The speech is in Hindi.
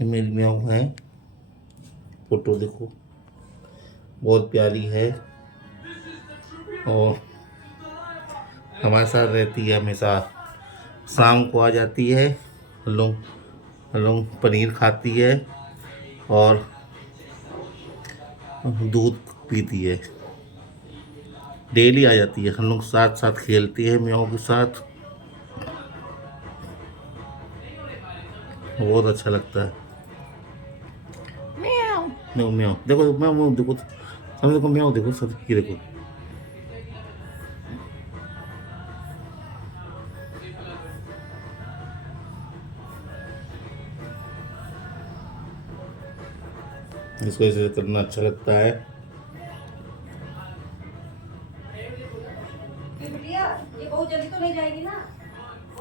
ये मेरी म्याऊ है, फोटो देखो, बहुत प्यारी है और हमारे साथ रहती है हमेशा। शाम को आ जाती है, हम लोग पनीर खाती है और दूध पीती है। डेली आ जाती है, हम लोग साथ साथ खेलती है म्याऊ के साथ, बहुत अच्छा लगता है। म्याऊ म्याऊ म्याऊ देखो, म्याऊ म्याऊ देखो, सब देखो म्याऊ देखो, सब ये देखो। इसको ऐसे करना अच्छा लगता है।